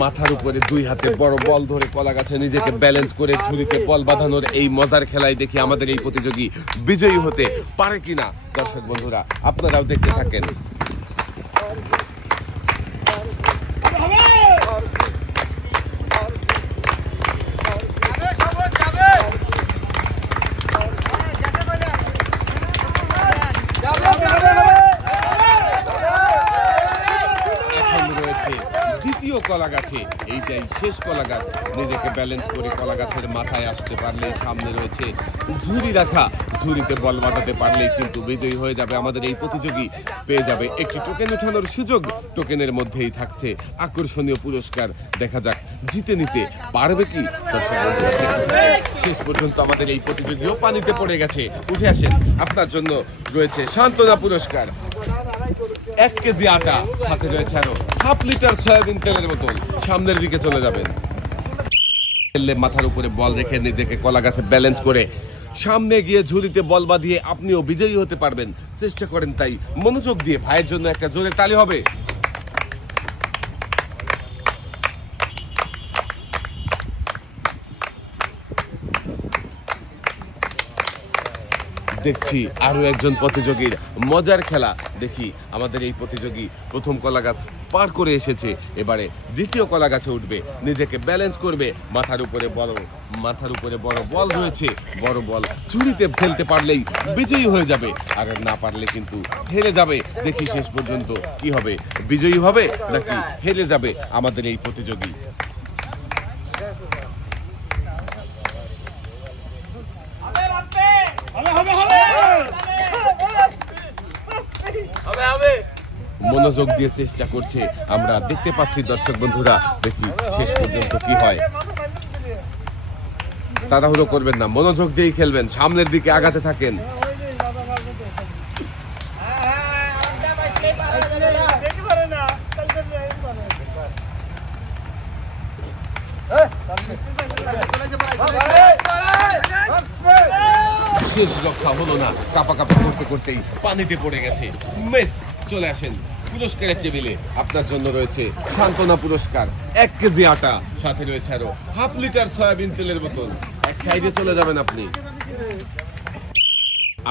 মাথার উপরে দুই হাতে বড় বল ধরে কলা গাছে নিজেকে ব্যালেন্স করে ঝুড়িতে বল বাঁধানোর এই মজার খেলায় দেখি আমাদের এই প্রতিযোগী বিজয়ী হতে পারে কিনা। দর্শক বন্ধুরা আপনারাও দেখতে থাকেন। দ্বিতীয় কলা গাছে, এইটাই শেষ কলা গাছ। নিজেকে ব্যালেন্স করে কলা গাছের মাথায় আসতে পারলে সামনে রয়েছে ঝুড়ি রাখা, ঝুড়িতে বল বাঁধাতে পারলেই কিন্তু বিজয়ী হয়ে যাবে আমাদের এই প্রতিযোগী। পেয়ে যাবে একটি টোকেন উঠানোর সুযোগ। টোকেনের মধ্যেই থাকছে আকর্ষণীয় পুরস্কার। দেখা যাক জিতে নিতে পারবে কি। শেষ পর্যন্ত আমাদের এই প্রতিযোগীও পানিতে পড়ে গেছে। উঠে আসেন, আপনার জন্য রয়েছে সান্ত্বনা পুরস্কার, 1 কেজি আটা, সাথে রয়েছে আরো 1/2 লিটার সয়াবিন তেলের বোতল। সামনের দিকে চলে যাবেন, মাথার উপরে বল রেখে নিজেকে কলা গাছে ব্যালেন্স করে সামনে গিয়ে ঝুড়িতে বল বাঁধিয়ে আপনিও বিজয়ী হতে পারবেন। চেষ্টা করেন তাই মনোযোগ দিয়ে। ভাইয়ের জন্য একটা জোরে তালি হবে। দেখছি আরো একজন প্রতিযোগীর মজার খেলা। দেখি আমাদের এই প্রতিযোগী প্রথম কলা গাছ পার করে এসেছে, এবারে দ্বিতীয় কলা গাছে উঠবে, নিজেকে ব্যালেন্স করবে। মাথার উপরে বড় বল রয়েছে, বড় বল ঝুড়িতে ফেলতে পারলেই বিজয়ী হয়ে যাবে, আর না পারলে কিন্তু হেরে যাবে। দেখি শেষ পর্যন্ত কি হবে, বিজয়ী হবে নাকি হেরে যাবে আমাদের এই প্রতিযোগী। মনোযোগ দিয়ে চেষ্টা করছে, আমরা দেখতে পাচ্ছি। দর্শক বন্ধুরা দেখি শেষ পর্যন্ত কি হয়। তাড়াহুড়ো করবেন না, মনোযোগ দিয়েই খেলবেন, সামনের দিকে আগাতে থাকেন। শেষ রক্ষা হলো না, কাপা করতে করতেই পানিতে পড়ে গেছে। মিস। চলে আসেন পুরস্কারের টেবিলে। আপনার জন্য রয়েছে সান্ত্বনা পুরস্কার, 1 কেজি আটা, সাথে রয়েছে আরো 1/2 লিটার সয়াবিন তেলের বোতল। এক সাইডে চলে যাবেন আপনি।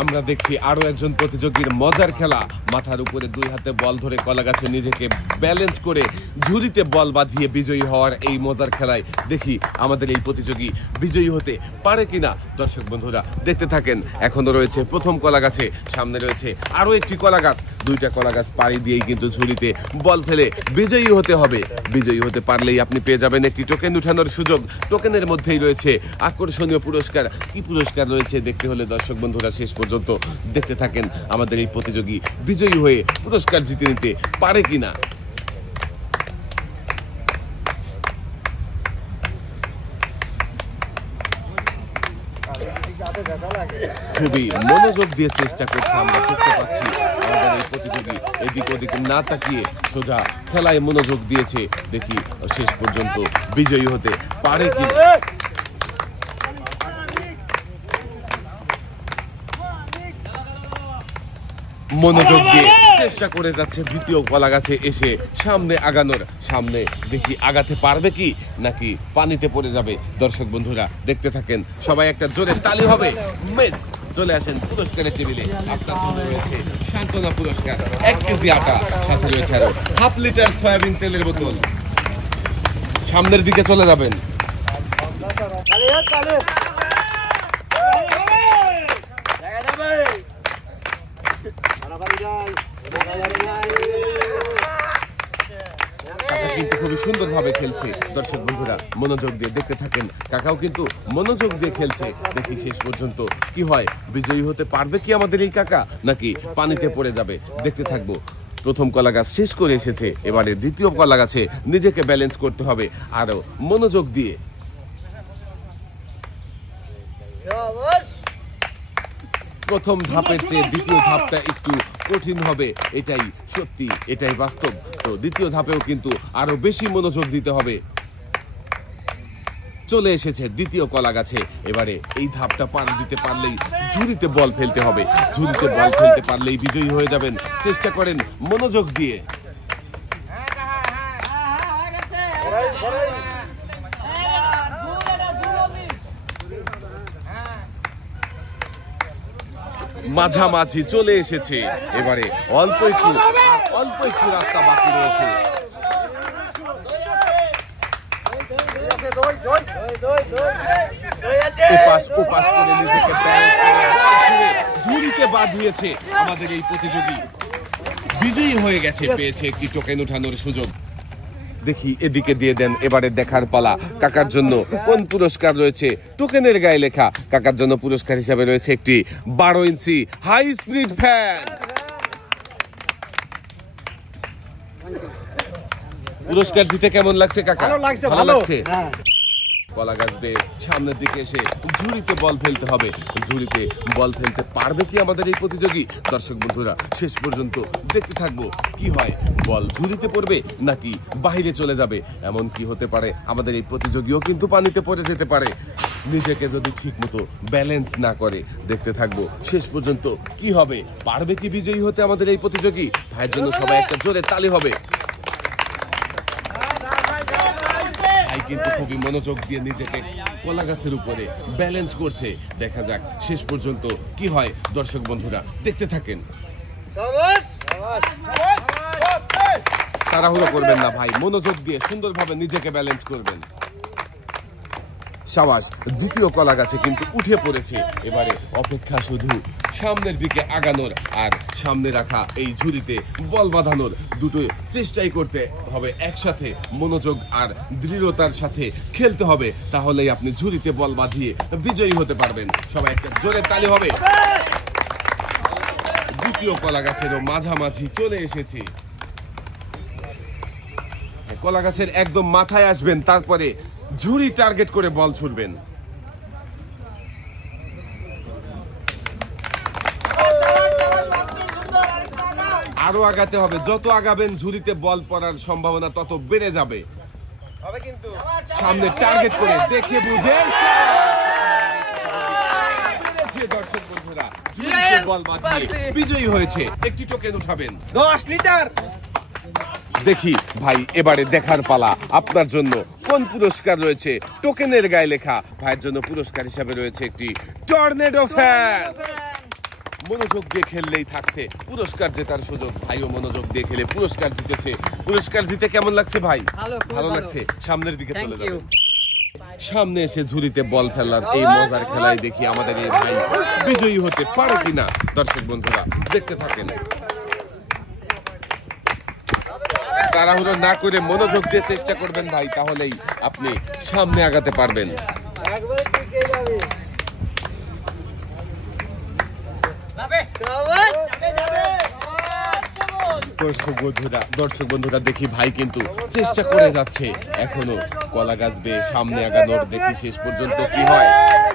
আমরা দেখছি আরো একজন প্রতিযোগীর মজার খেলা। মাথার উপরে দুই হাতে বল ধরে কলা গাছে নিজেকে ব্যালেন্স করে ঝুড়িতে বল বাঁধিয়ে বিজয়ী হওয়ার এই মজার খেলায় দেখি আমাদের এই প্রতিযোগী বিজয়ী হতে পারে কিনা। দর্শক বন্ধুরা দেখতে থাকেন। এখনো রয়েছে প্রথম কলা গাছে, সামনে রয়েছে আরো একটি কলা গাছ। দুইটা কলা গাছ পাড়ি দিয়েই কিন্তু ঝুড়িতে বল ফেলে বিজয়ী হতে হবে। বিজয়ী হতে পারলেই আপনি পেয়ে যাবেন একটি টোকেন উঠানোর সুযোগ। টোকেনের মধ্যেই রয়েছে আকর্ষণীয় পুরস্কার। কি পুরস্কার রয়েছে দেখতে হলে দর্শক বন্ধুরা শেষ পর্যন্ত দেখতে থাকেন। আমাদের এই প্রতিযোগী বিজয়ী হয়ে পুরস্কার জিতে নিতে পারে কিনা। খুবই মনোযোগ দিয়ে চেষ্টা করছে, আমরা দেখতে পাচ্ছি। আমাদের এই প্রতিযোগী এদিক ওদিক না তাকিয়ে সোজা খেলায় মনোযোগ দিয়েছে। দেখি শেষ পর্যন্ত বিজয়ী হতে পারে কিনা। মনোযোগ দিয়ে চেষ্টা করে যাচ্ছে দ্বিতীয় কলা গাছে এসে সামনে আগানোর। সামনে দেখি আগাতে পারবে কি নাকি পানিতে পড়ে যাবে। দর্শক বন্ধুরা দেখতে থাকেন, সবাই একটা জোরে তালি হবে। মিস। চলে আসেন পুরস্কারের টেবিলে। আপনার জন্য রয়েছে সান্ত্বনা পুরস্কার, 1 কেজি আটা, সাথে রয়েছে আরো 1/2 লিটার সয়াবিন তেলের বোতল। সামনের দিকে চলে যাবেন। কিন্তু খুবই সুন্দর ভাবে খেলছে। দর্শক বন্ধুরা মনোযোগ দিয়ে দেখতে থাকেন। কাকাও কিন্তু মনোযোগ দিয়ে খেলছে। দেখি শেষ পর্যন্ত কি হয়, বিজয়ী হতে পারবে কি আমাদের এই কাকা নাকি পানিতে পড়ে যাবে। দেখতে থাকবো। প্রথম কলা গাছ শেষ করে এসেছে, এবারে দ্বিতীয় কলা গাছে নিজেকে ব্যালেন্স করতে হবে আরো মনোযোগ দিয়ে। প্রথম ধাপের চেয়ে দ্বিতীয় ধাপটা একটু কঠিন হবে, এটাই সত্যি, এটাই বাস্তব। তো দ্বিতীয় ধাপেও কিন্তু আরো বেশি মনোযোগ দিতে হবে। চলে এসেছে দ্বিতীয় কলা গাছে, এবারে এই ধাপটা পার দিতে পারলেই ঝুড়িতে বল ফেলতে হবে। ঝুড়িতে বল ফেলতে পারলেই বিজয়ী হয়ে যাবেন। চেষ্টা করেন মনোযোগ দিয়ে। মাঝামাঝি চলে এসেছে। এবারে অল্প একটু রাস্তা বাকি রয়েছে। উপাস করে নিজেকে ঝুড়িতে বাঁধিয়েছে আমাদের এই প্রতিযোগী, বিজয়ী হয়ে গেছে, পেয়েছে একটি টোকেন উঠানোর সুযোগ। দেখি এদিকে দিয়ে দেন। এবারে দেখার পালা কাকার জন্য কোন পুরস্কার রয়েছে। টোকেনের গায়ে লেখা কাকার জন্য পুরস্কার হিসাবে রয়েছে একটি 12 ইঞ্চি হাই স্পিড ফ্যান। পুরস্কার দিতে কেমন লাগছে কাকা? ভালো লাগছে। কলা গাছ বেয়ে সামনের দিকে এসে ঝুড়িতে বল ফেলতে হবে। ঝুড়িতে বল ফেলতে পারবে কি আমাদের এই প্রতিযোগী? দর্শক বন্ধুরা শেষ পর্যন্ত দেখতে থাকবো কি হয়। বল ঝুড়িতে পড়বে নাকি বাইরে চলে যাবে, এমন কি হতে পারে। আমাদের এই প্রতিযোগীও কিন্তু পানিতে পড়ে যেতে পারে নিজেকে যদি ঠিক মতো ব্যালেন্স না করে। দেখতে থাকবো শেষ পর্যন্ত কি হবে। পারবে কি বিজয়ী হতে আমাদের এই প্রতিযোগী? ভাইয়ের জন্য সবাই একটা জোরে তালি হবে। কিন্তু খুবই মনোযোগ দিয়ে নিজেকে কলা গাছের উপরে ব্যালেন্স করছে। দেখা যাক শেষ পর্যন্ত কি হয়। দর্শক বন্ধুরা দেখতে থাকেন। তাড়াহুড়ো করবেন না ভাই, মনোযোগ দিয়ে সুন্দরভাবে নিজেকে ব্যালেন্স করবেন। সাবাস, দ্বিতীয় কলা গাছে কিন্তু উঠে পড়েছে। এবারে অপেক্ষা শুধু সামনের দিকে আগানোর আর সামনে রাখা এই ঝুড়িতে বল বাঁধানোর। দুটো চেষ্টাই করতে হবে একসাথে। মনোযোগ আর দৃঢ়তার সাথে খেলতে হবে, তাহলেই আপনি ঝুড়িতে বল বাঁধিয়ে বিজয়ী হতে পারবেন। সবাই একটা জোরে তালি হবে। দ্বিতীয় কলা গাছেরও মাঝামাঝি চলে এসেছে। কলা গাছের একদম মাথায় আসবেন, তারপরে ঝুড়ি টার্গেট করে বল ছুড়বেন। আরো আগাতে হবে, যত আগাবেন ঝুড়িতে বল পড়ার সম্ভাবনা তত বেড়ে যাবে। সামনে টার্গেট করে দেখে বুঝে দর্শক বন্ধুরা ঝুড়িতে বল বাঁধিয়ে বিজয়ী হয়েছে। একটি টোকেন উঠাবেন 10 লিটার। দেখি ভাই এবারে দেখার পালা আপনার জন্য কোন পুরস্কার রয়েছে। টোকেনের গায়ে লেখা ভাইয়ের জন্য পুরস্কার হিসাবে রয়েছে একটি টর্নেডো ফ্যান। মনোযোগ দিয়ে খেললেই থাকছে পুরস্কার জেতার সুযোগ। ভাইও মনোযোগ দিয়ে খেলে পুরস্কার জিতেছে। পুরস্কার জিতে কেমন লাগছে ভাই? ভালো লাগছে। সামনের দিকে চলে যাবে। সামনে এসে ঝুড়িতে বল ফেলার এই মজার খেলায় দেখি আমাদের এই ভাই বিজয়ী হতে পারে কিনা। দর্শক বন্ধুরা দেখতে থাকেন। তাড়াহুড়ো না করে মনোযোগ দিয়ে চেষ্টা করবেন ভাই, তাহলেই আপনি সামনে আগাতে পারবেন। দর্শক বন্ধুরা দেখি ভাই কিন্তু চেষ্টা করে যাচ্ছে এখনো কলা গাছ বেয়ে সামনে আগানোর। দেখি শেষ পর্যন্ত কি হয়।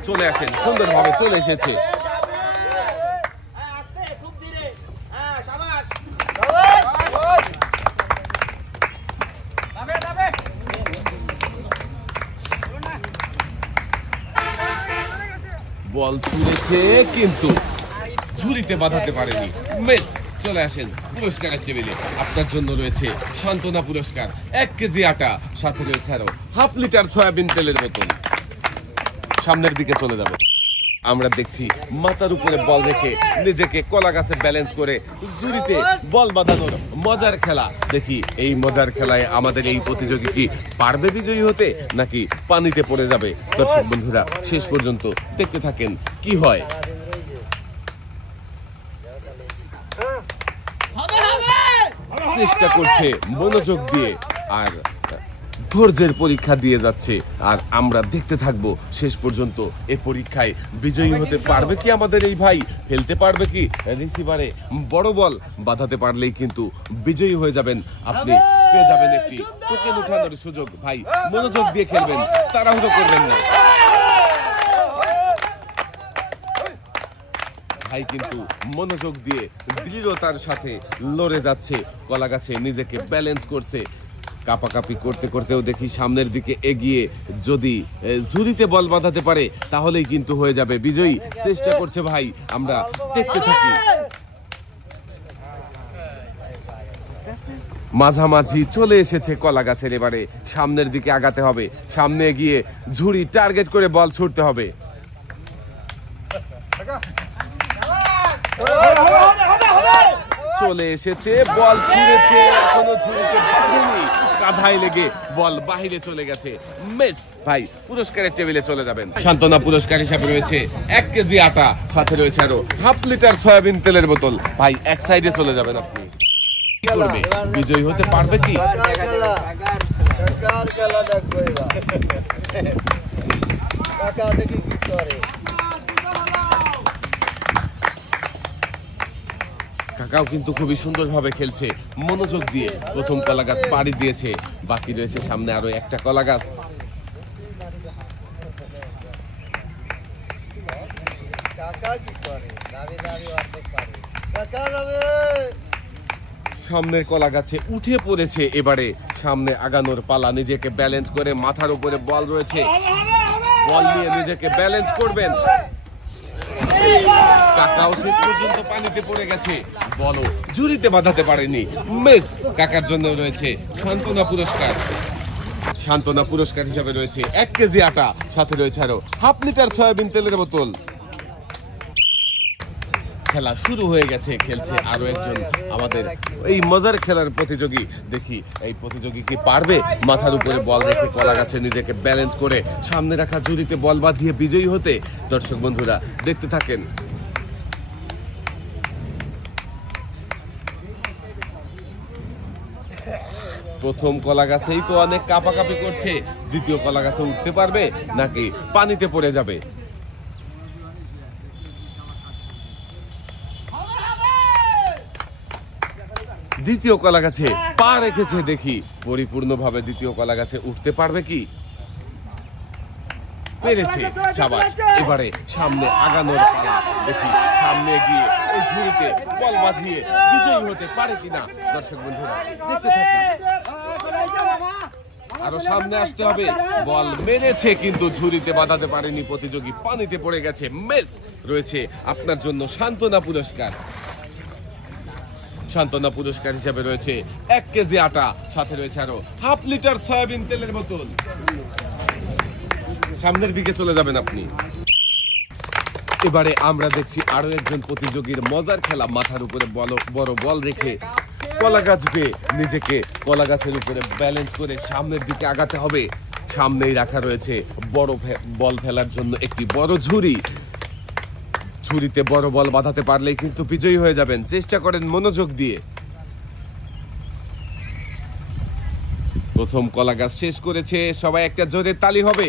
চলে আসেন, সুন্দরভাবে চলে এসেছে। বল ছুঁড়েছে কিন্তু ঝুড়িতে বাঁধাতে পারেনি। মিস। চলে আসেন পুরস্কারের টেবিলে। আপনার জন্য রয়েছে সান্ত্বনা পুরস্কার 1 কেজি আটা, সাথে রয়েছে আরো 1/2 লিটার সয়াবিন তেলের বোতল। সামনের দিকে চলে যাবে। আমরা দেখছি মাথার উপরে বল রেখে নিজেকে কলা গাছে ব্যালেন্স করে ঝুড়িতে বল বাঁধানোর মজার খেলা। দেখি এই মজার খেলায় আমাদের এই প্রতিযোগী কি পারবে বিজয়ী হতে নাকি পানিতে পড়ে যাবে। দর্শক বন্ধুরা শেষ পর্যন্ত দেখতে থাকেন কি হয়। চেষ্টা করছে মনোযোগ দিয়ে আর ধৈর্যের পরীক্ষা দিয়ে যাচ্ছে, আর আমরা দেখতে থাকবো শেষ পর্যন্ত। এই পরীক্ষায় বিজয়ী হতে পারবে কি আমাদের এই ভাই? ফেলতে পারবে কি রিসিভারে বড় বল? বাঁধাতে পারলেই কিন্তু বিজয়ী হয়ে যাবেন আপনি। পেয়ে যাবেন একটি টোকেন উঠানোর সুযোগ। ভাই মনোযোগ দিয়ে খেলবেন, তাড়াহুড়ো করবেন না। ভাই কিন্তু মনোযোগ দিয়ে দৃঢ়তার সাথে লড়ে যাচ্ছে, কলা গাছে নিজেকে ব্যালেন্স করছে। কাপাকাপি করতে করতেও দেখি সামনের দিকে এগিয়ে যদি ঝুড়িতে বল বাঁধাতে পারে তাহলেই কিন্তু হয়ে যাবে বিজয়ী। চেষ্টা করছে ভাই, আমরা দেখতে থাকি। মাঝামাঝি চলে এসেছে কলা গাছের। এবারে সামনের দিকে আগাতে হবে। সামনে এগিয়ে ঝুড়ি টার্গেট করে বল ছুটতে হবে। চলে এসেছে, বল ছিঁড়েছে, এখনো ঝুড়িতে বাঁধেনি, কাঁধায় লেগে বল বাহিরে চলে গেছে, মিস। ভাই পুরস্কারের টেবিলে চলে যাবেন। সান্ত্বনা পুরস্কার হিসাবে রয়েছে 1 কেজি আটা, সাথে রয়েছে আরো 1/2 লিটার সয়াবিন তেলের বোতল। ভাই এক সাইডে চলে যাবেন আপনি। কি করবে, বিজয়ী হতে পারবে কি? কাকাও কিন্তু খুবই সুন্দরভাবে খেলছে, মনোযোগ দিয়ে প্রথম কলা গাছ পাড়ি দিয়েছে। বাকি রয়েছে সামনে আরো একটা কলা গাছ। সামনের কলা গাছে উঠে পড়েছে, এবারে সামনে আগানোর পালা। নিজেকে ব্যালেন্স করে, মাথার উপরে বল রয়েছে, বল নিয়ে নিজেকে ব্যালেন্স করবেন। কাকাও শেষ পর্যন্ত পানিতে পড়ে গেছে, বল ঝুড়িতে বাঁধাতে পারেনি, মিস। কাকার জন্য রয়েছে সান্ত্বনা পুরস্কার। সান্ত্বনা পুরস্কার হিসাবে রয়েছে 1 কেজি আটা, সাথে রয়েছে আরো 1/2 লিটার সয়াবিন তেলের বোতল। খেলা শুরু হয়ে গেছে, খেলছে আরো একজন আমাদের এই মজার খেলার প্রতিযোগী। দেখি এই প্রতিযোগী কি পারবে মাথার উপরে বল রেখে কলা গাছে নিজেকে ব্যালেন্স করে সামনে রাখা ঝুড়িতে বল বাঁধিয়ে বিজয়ী হতে। দর্শক বন্ধুরা দেখতে থাকেন। প্রথম কলা গাছেই তো অনেক কাঁপাকাঁপি করছে, দ্বিতীয় কলা গাছে উঠতে পারবে নাকি পানিতে পড়ে যাবে? দ্বিতীয় কলা গাছে পা রেখেছে, দেখি পরিপূর্ণভাবে দ্বিতীয় কলা গাছে উঠতে পারবে কি? পেরেছে, শাবাশ। এবারে সামনে আগানোর পালা, দেখি সামনে গিয়ে এই ঝুড়িতে বল বাঁধিয়ে বিজয়ী হতে পারে কিনা। দর্শক বন্ধুরা দেখতে থাকুন। আরো সামনে আসতে হবে, বল মেরেছে কিন্তু ঝুড়িতে বাঁধাতে পারেনি প্রতিযোগী, পানিতে পড়ে গেছে, মিস। রয়েছে আপনার জন্য সান্ত্বনা পুরস্কার। সান্ত্বনা পুরস্কার হিসাবে রয়েছে 1 কেজি আটা, সাথে রয়েছে আরো 1/2 লিটার সয়াবিন তেলের বোতল। সামনের দিকে চলে যাবেন আপনি। এবারে আমরা দেখছি আরো একজন প্রতিযোগীর মজার খেলা। মাথার উপরে বড় বল রেখে কলা গাছ বেয়ে নিজেকে কলা গাছের উপরে ব্যালেন্স করে সামনের দিকে আগাতে হবে। সামনেই রাখা রয়েছে বড় বল ফেলার জন্য একটি বড় ঝুড়ি। ঝুড়িতে বড় বল বাঁধাতে পারলেই কিন্তু বিজয়ী হয়ে যাবেন। চেষ্টা করেন মনোযোগ দিয়ে। প্রথম কলা গাছ শেষ করেছে, সবাই একটা জোরে তালি হবে।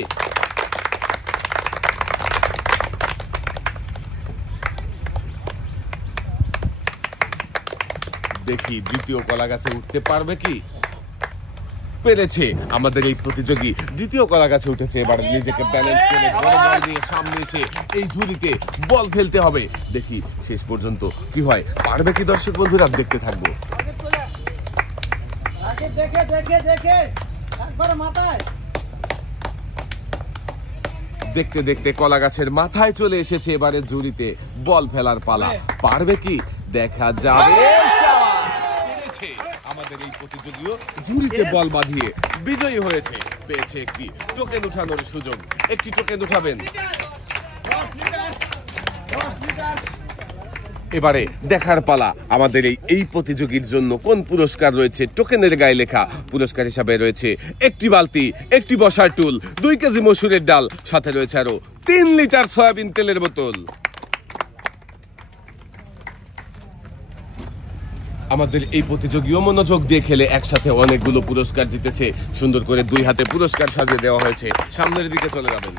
দেখি দ্বিতীয় কলা গাছে উঠতে পারবে কি? পেরেছে আমাদের এই প্রতিযোগী, দ্বিতীয় কলা গাছে উঠেছে। এবার নিজেকে ব্যালেন্স করে বড় বল নিয়ে সামনে এসে এই ঝুড়িতে বল ফেলতে হবে। দেখি শেষ পর্যন্ত কি হয়, পারবে কি? দর্শক বন্ধুরা দেখতে থাকবো। দেখতে দেখতে কলা গাছের মাথায় চলে এসেছে, এবারে ঝুড়িতে বল ফেলার পালা। পারবে কি? দেখা যাবে। আমাদের এই প্রতিযোগীও ঝুড়িতে বল বাঁধিয়ে বিজয়ী হয়েছে, পেয়েছে একটি টোকেন উঠানোর সুযোগ। একটি টোকেন উঠাবেন। এবারে দেখার পালা আমাদের এই প্রতিযোগীর জন্য কোন পুরস্কার রয়েছে। টোকেনের গায়ে লেখা পুরস্কার হিসাবে রয়েছে 1টি বালতি, 1টি বসার টুল, 2 কেজি মসুরের ডাল, সাথে রয়েছে আরো 3 লিটার সয়াবিন তেলের বোতল। আমাদের এই প্রতিযোগীও মনোযোগ দিয়ে খেলে একসাথে অনেকগুলো পুরস্কার জিতেছে। সুন্দর করে 2 হাতে পুরস্কার সাজিয়ে দেওয়া হয়েছে। সামনের দিকে চলে যাবেন।